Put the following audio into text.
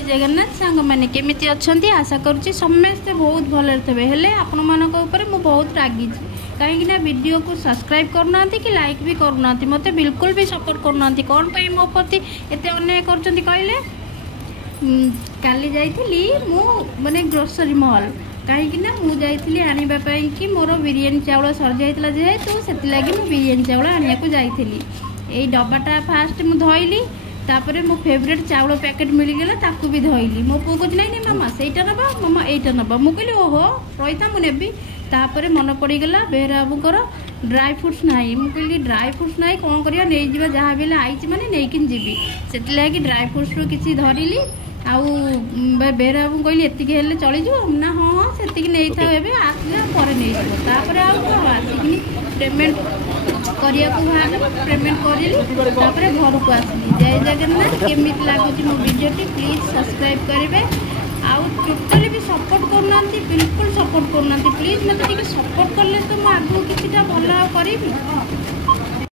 जय जगन्नाथ सांग मैंने केमिति अच्छंती आशा करुच्ची समस्ते बहुत भले थे हेले आपण मानक ऊपर मु बहुत रागी कहीं वीडियो को सब्सक्राइब करना कि लाइक भी करना मत बिल्कुल भी सपोर्ट करना कौन पाई मो प्रति एत अन्याय कर कहले काली जाइली मु माने ग्रोसरी मॉल कहीं मुझे आने कि मोर बिरियानी चाउल सरी जाता जेहेतु से लगी मुझे बिरियानी चाउल आने को जाइली यही डब्बाटा फास्ट मुझे धोइली तापर मो फेवरेट चाउल पैकेट मिलगला ताकू भी धोइली मो पु कह नहीं मामा सहीटा नबा मामा एटा नबा मु कहली ओहो रही था मुझे तापर मन पड़गला बेहरा बाबूर ड्राई फ्रुट्स ना मुझे ड्राई फ्रुट्स ना कौन करिया नहीं जीवा जहाँ भी आई माने नहीं जीवी से ड्राई फ्रुट्स रू किसी धरली आउ बेहरा बाबू कहली एतिक हेल्ले चलीज ना हाँ हाँ से नहीं था एवं आसले पर नहीं तापर आसिकी पेमेंट करिया पेमेंट करी घर को आसली जय जगन्नाथ केमी लगुच मो वीडियोटी प्लीज सब्सक्राइब करेंगे आउ टोटाली भी सपोर्ट करना बिल्कुल सपोर्ट करना प्लीज मत सपोर्ट कले तो मुझे आगू किसी भल करी।